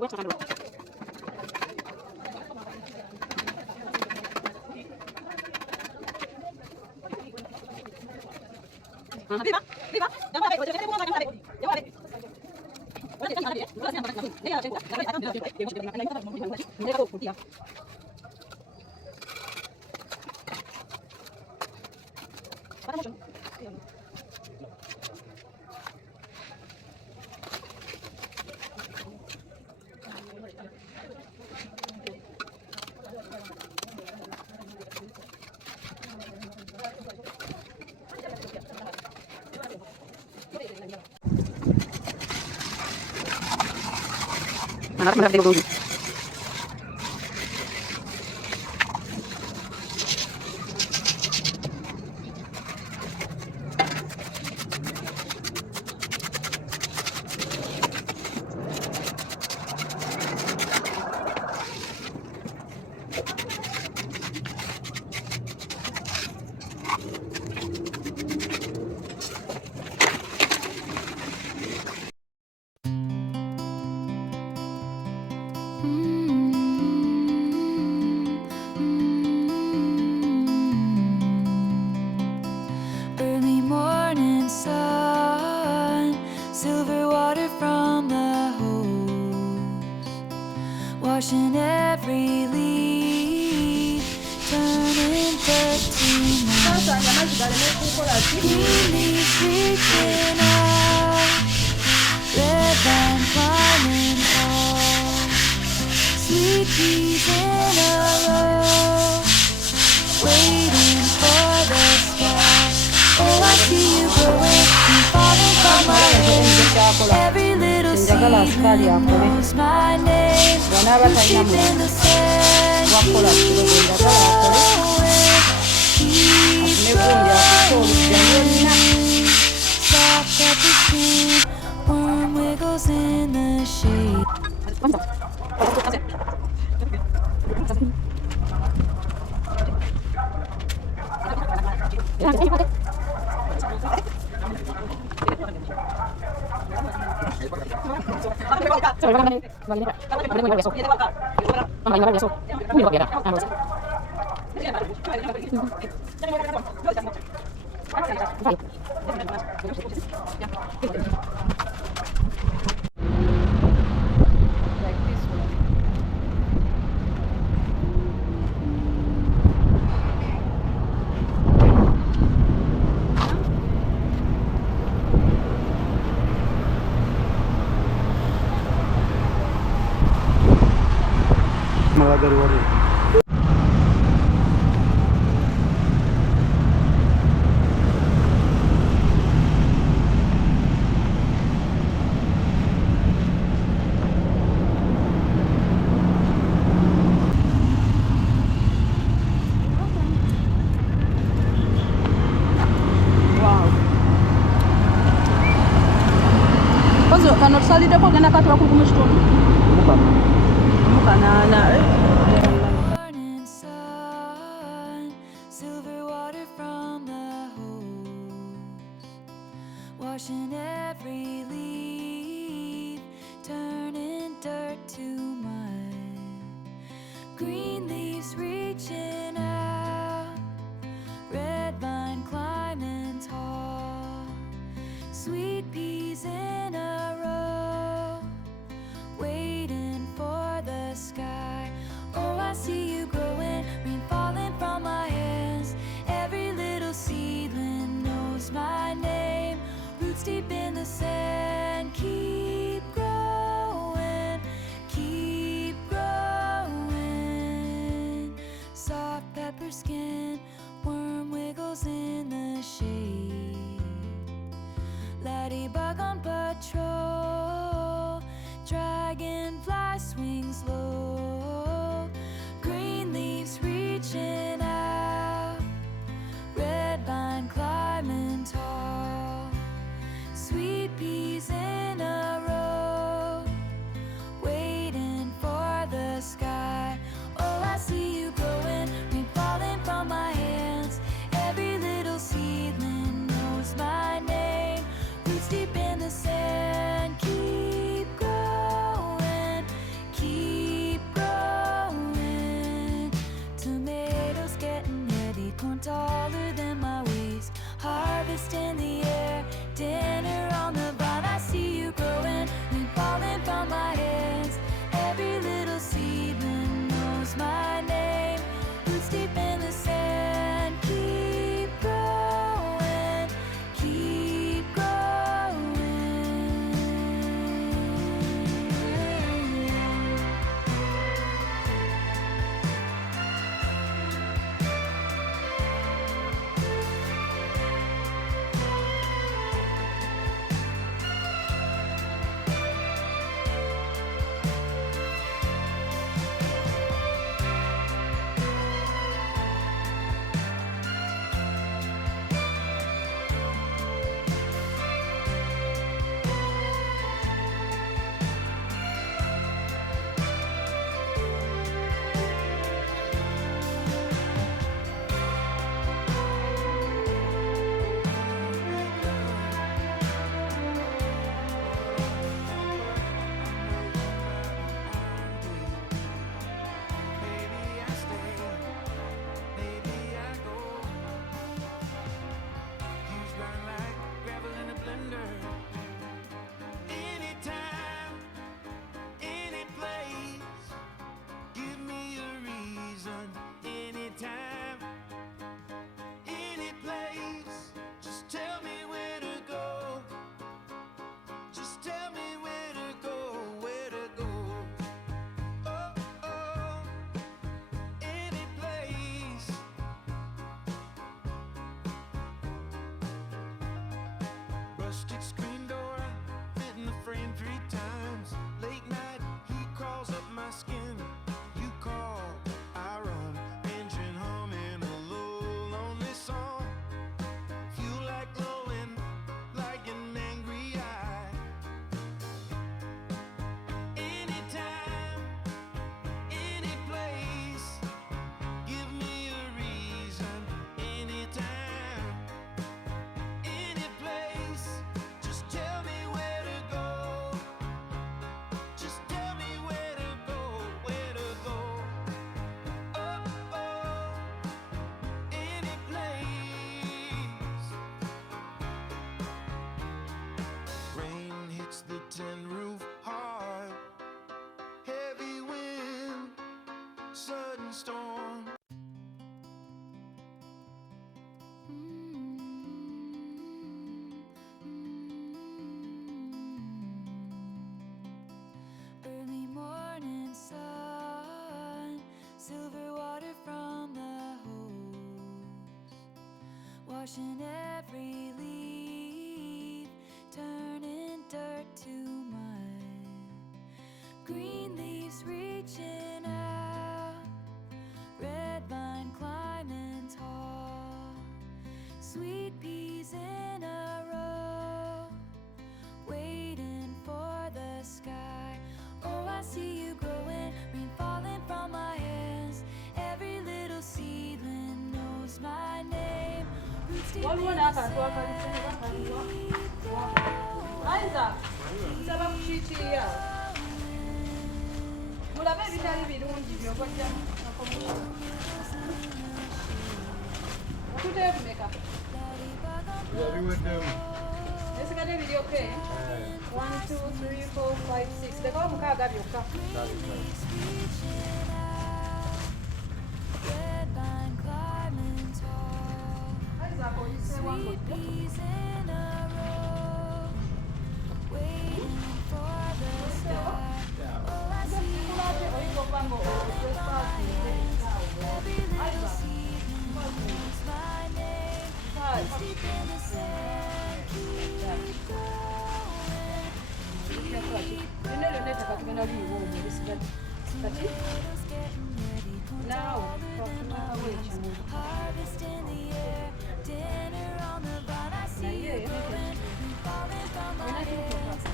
Viva, viva. Ya va a ver, ya tenemos la cámara. Ya va a ver. Ahora sí, ahora sí, ahora sí, ahora sí. Ya la tengo. La voy a cambiar. Que hemos tenido una canalita para no me deja todo por día. Para mucho. Manap dulu. Early morning sun, silver water from the hose, washing every leaf, turning dirt to mud. Green leaves reaching out, red vine climbing tall, sweet peas in a row, waiting for the sky. Oh, I see you growing and falling from my hand. Every little seedling knows my name. Roots deep in the sand, keep growing. Soft at the skin, worm wiggles in the shade. Mga garwari. Kano tusalidde ko genda katuba ku mukitundu. Mukana. Morning sun, silver water from the hose, washing every leaf, turning dirt to mud. Green leaves reaching out, red vine climbing tall, sweet peas in a row, waiting for the sky. Oh, I see you growing, rain falling from my hands. Every little seedling knows my name. Roots deep in the sand, keep growing, keep growing. Soft pepper skin, worm wiggles in the shade. Ladybug on patrol, dragonfly swings low. Green leaves reaching out, red vine climbing tall, sweet peas in a row, waiting for the sky. Oh, I see you growing, rain falling from my hands. Every little seedling knows my name. Roots deep in the sand, keep growing, in the air, dinner on the vine. I see you growing, rain falling from my hands. Every little seedling knows my name. Roots deep in the sand, keep growing, keep growing. Maybe I stay, maybe I go. Use grind like gravel in a blender. Anytime, any place. Give me a reason. Anytime, any place. Just tell me where to go. Just tell me where to go, where to go. Oh, oh, any place. Rusted screen door, fit in the frame 3 times. Late night, heat crawls up my skin. You call, I run, engine humming a low, lonely song. Feel like glowing, like an angry eye. Anytime, any place. Give me a reason. Anytime, any place. Just tell me where to go. Just tell me where to go, where to go. Oh, oh, any place. Rain hits the tin roof hard. Heavy wind, sudden storm. Early morning sun, silver water from the hose, washing every leaf, turning dirt to mud. Green leaves reaching out, red vine climbing tall, sweet peas in a row, waiting for the sky. Oh, I see you growing, rain falling from my hands. Every little seedling knows my name. Roots deep in the sand, keep growing. Isaac, nsaba kukiikiira. Mulabe ebitali birungi by'obaddamu akomuka. Otuteyo kumeka? Esigadde biri okay? 1, 2, 3, 4, 5, 6. Tekawo mukaaga byokka. Red vine climbing tall, Isaac oyiseewo sweet akojja. peas in a row, waiting for the sky. Oh, I see you Kulaate oyinza okuba ng'ozesaasize ekitaawo. every little seedling knows my name. Isaac, Deep in the sand, keep growing, Lyonna lyonna ettaka tugenda liyiwa omwo lisigadde. Kati tomatoes getting ready, naawe twafunaawo ekimu. harvest in the air, dinner on the vine. I see Naye you growing, rain falling from my hands.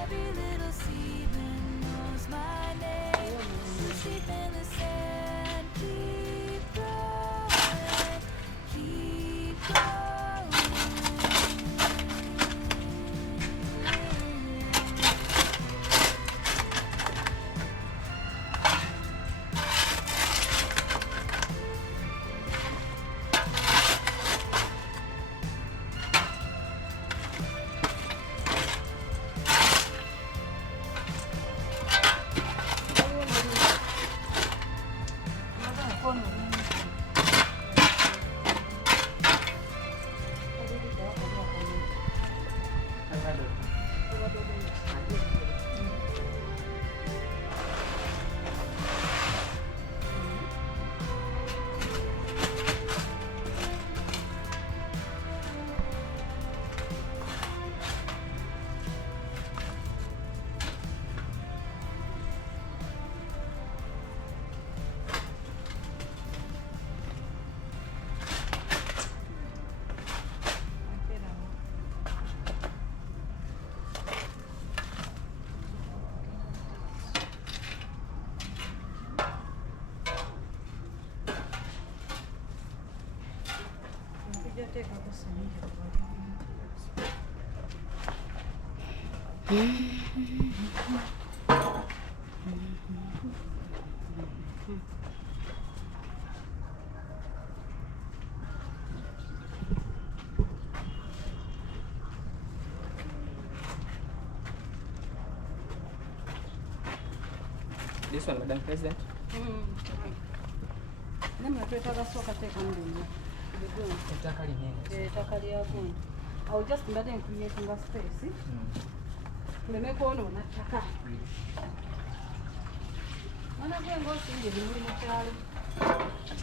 Every little seedling knows my name. Roots deep in the sand, keep growing, keep growing. This one, Madam President. I will just let them create a space. We make one on a I'm not going to go see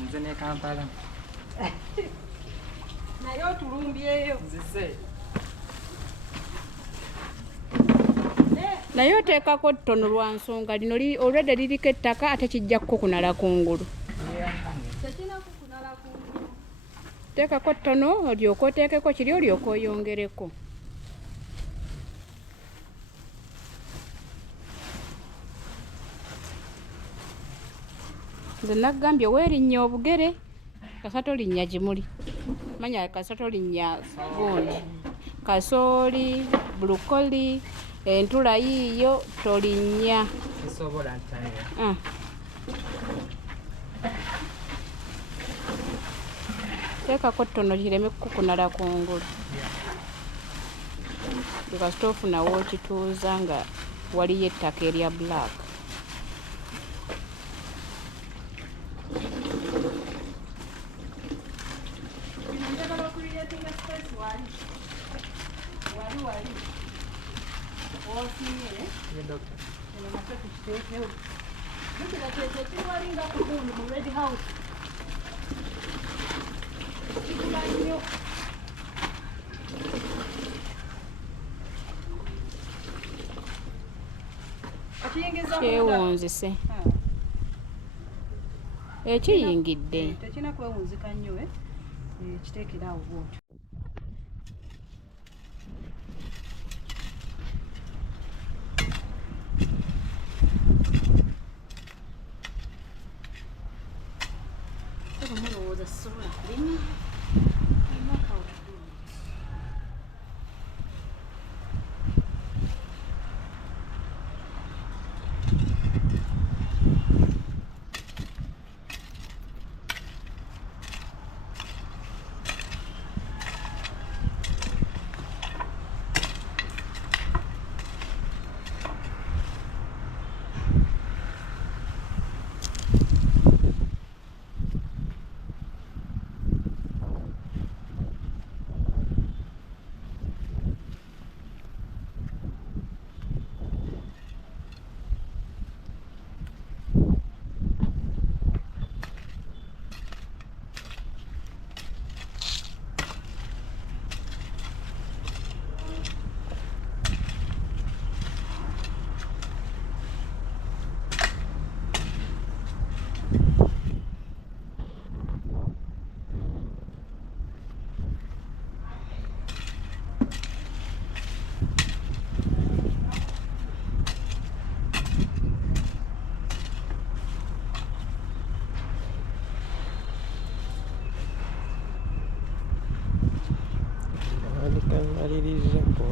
Nze ne Kampala. nayo tulumbyeyo Nzise. naye oteekako ttono lwa nsonga lino olwedde liriko ettaka ate kijja kukunala kungulu. tekina kukunala kungulu. Teekako ttono olyoke oteekeko kiri olyoke oyongereko. Nze nagambye weerinnya obugere kasato linnya gimuli manya kasato linnya gundi kasooli bulukoli entula yiiyo tolinnya Nsobola ntanira. Teekako ttono kireme kukunala kungulu. Kasita ofunawo okituuza nga waliyo ettaka erya black. Kyewunzise. Ekiyingidde. Tekina kwewunzika nnyo kiteekera awo bwotyo. Mulowooza sobola kulima. Alirizako.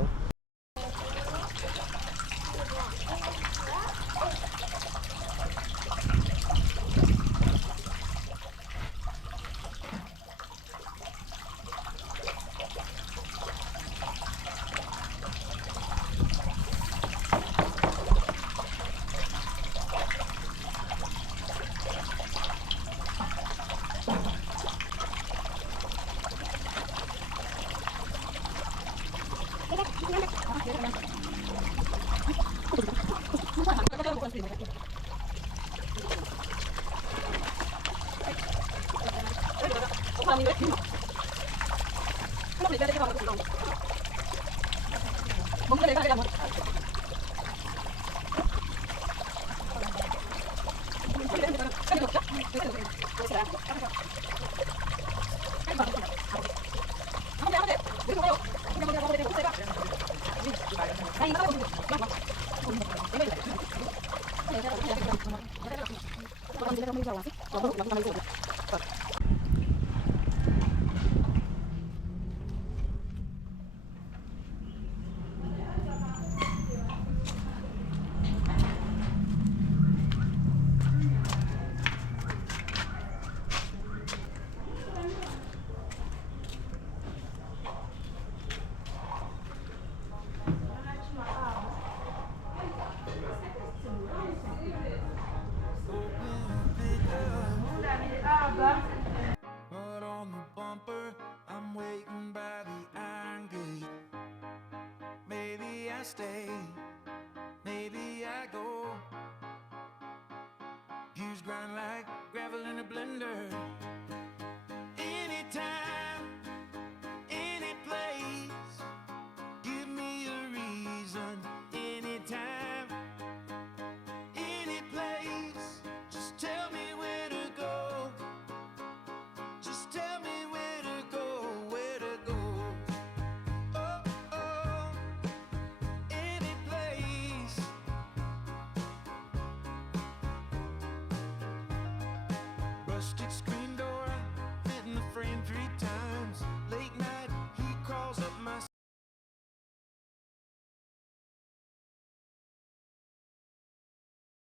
stay, maybe I go. Gears grind like gravel in a blender. Anytime, any place, give me a reason. Anytime, any place, just tell me where to go. Just tell me where to go, where to go. Oh, oh, any place. Rusted screen